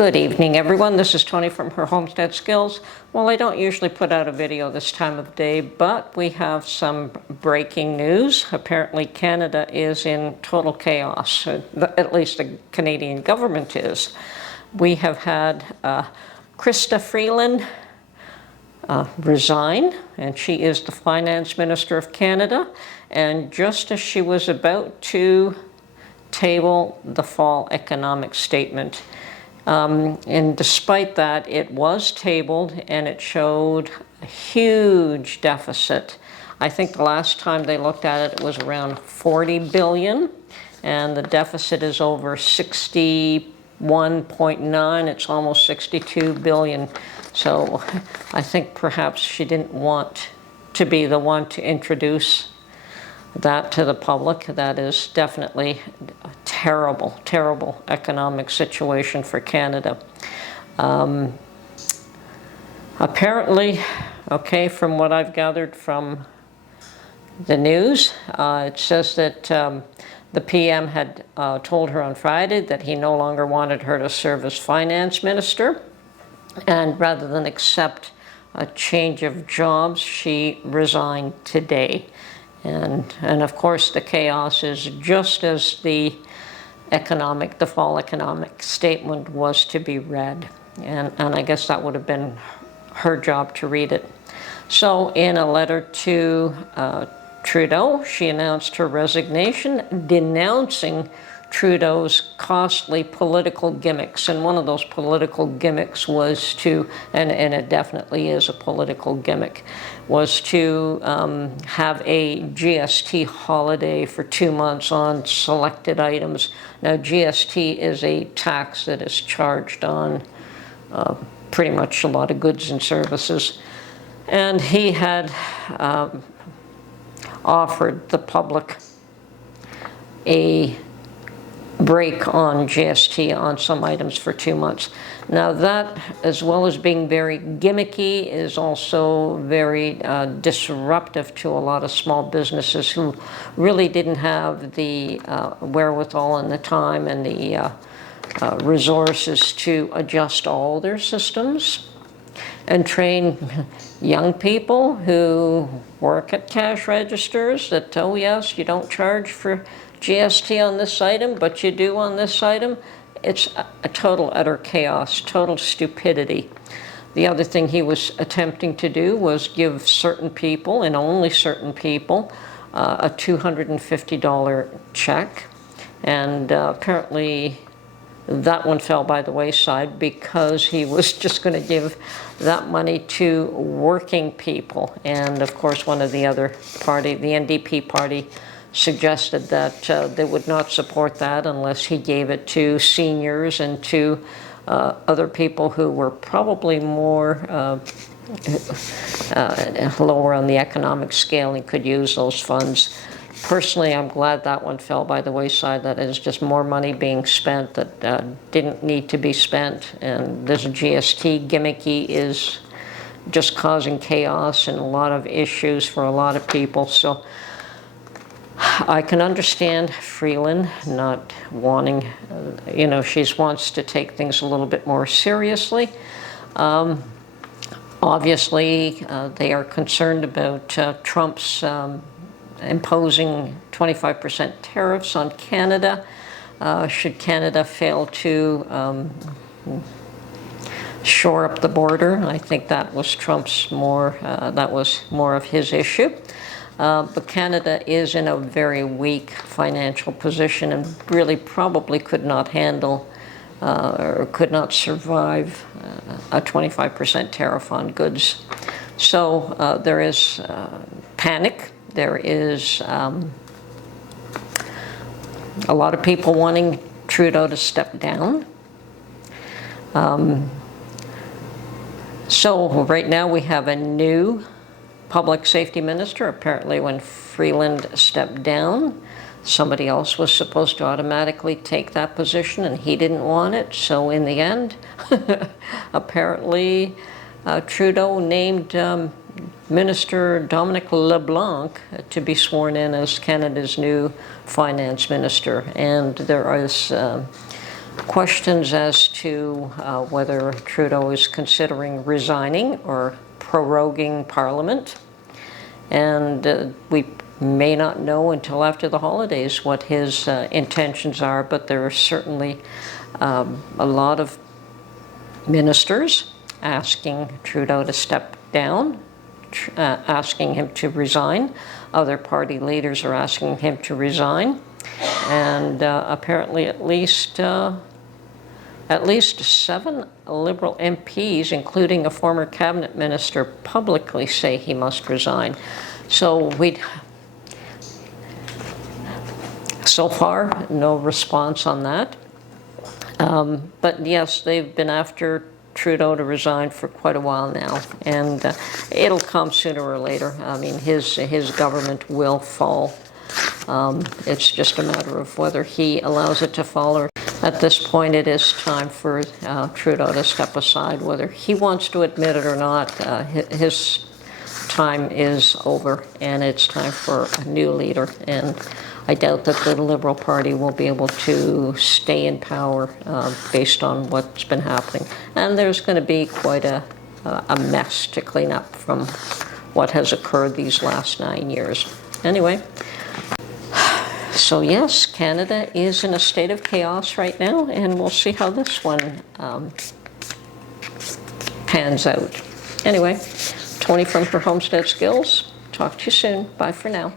Good evening, everyone. This is Tony from her Homestead Skills. Well, I don't usually put out a video this time of day, but we have some breaking news. Apparently, Canada is in total chaos. At least the Canadian government is. We have had Chrystia Freeland resign, and she is the Finance Minister of Canada. And just as she was about to table the fall economic statement, and despite that, it was tabled and it showed a huge deficit. I think the last time they looked at it, it was around 40 billion, and the deficit is over 61.9. It's almost 62 billion. So I think perhaps she didn't want to be the one to introduce that to the public. That is definitely a terrible, terrible economic situation for Canada. Apparently, okay, from what I've gathered from the news, it says that the PM had told her on Friday that he no longer wanted her to serve as finance minister, and rather than accept a change of jobs, she resigned today. And of course, the chaos is just as the fall economic statement was to be read. And I guess that would have been her job to read it. So in a letter to Trudeau, she announced her resignation, denouncing Trudeau's costly political gimmicks. And one of those political gimmicks was to, and it definitely is a political gimmick, was to have a GST holiday for 2 months on selected items. Now, GST is a tax that is charged on pretty much a lot of goods and services. And he had offered the public a break on GST on some items for 2 months. Now that, as well as being very gimmicky, is also very disruptive to a lot of small businesses who really didn't have the wherewithal and the time and the resources to adjust all their systems and train young people who work at cash registers that, oh yes, you don't charge for GST on this item, but you do on this item. It's a total, utter chaos, total stupidity. The other thing he was attempting to do was give certain people, and only certain people, a $250 check. And apparently that one fell by the wayside because he was just going to give that money to working people. And of course, one of the other party, the NDP party, suggested that they would not support that unless he gave it to seniors and to other people who were probably more lower on the economic scale and could use those funds. Personally, I'm glad that one fell by the wayside. That is just more money being spent that didn't need to be spent. And this GST gimmicky is just causing chaos and a lot of issues for a lot of people. So I can understand Freeland not wanting, she wants to take things a little bit more seriously. Obviously, they are concerned about Trump's imposing 25% tariffs on Canada. Should Canada fail to shore up the border? I think that was that was more of his issue. But Canada is in a very weak financial position and really probably could not handle or could not survive a 25% tariff on goods. So there is panic. There is a lot of people wanting Trudeau to step down. So right now we have a new public safety minister. Apparently when Freeland stepped down, somebody else was supposed to automatically take that position and he didn't want it. So in the end, apparently Trudeau named Minister Dominic LeBlanc to be sworn in as Canada's new finance minister. And there is questions as to whether Trudeau is considering resigning or proroguing Parliament. And we may not know until after the holidays what his intentions are, but there are certainly a lot of ministers asking Trudeau to step down, asking him to resign. Other party leaders are asking him to resign. And apparently at least 7 Liberal MPs, including a former cabinet minister, publicly say he must resign. So so far, no response on that. But yes, they've been after Trudeau to resign for quite a while now, and it'll come sooner or later. I mean, his government will fall. It's just a matter of whether he allows it to fall, or at this point it is time for Trudeau to step aside. Whether he wants to admit it or not, his time is over, and it's time for a new leader. And I doubt that the Liberal Party will be able to stay in power based on what's been happening. And there's going to be quite a mess to clean up from what has occurred these last 9 years. Anyway, so yes, Canada is in a state of chaos right now, and we'll see how this one pans out. Anyway, Tony from Her Homestead Skills. Talk to you soon. Bye for now.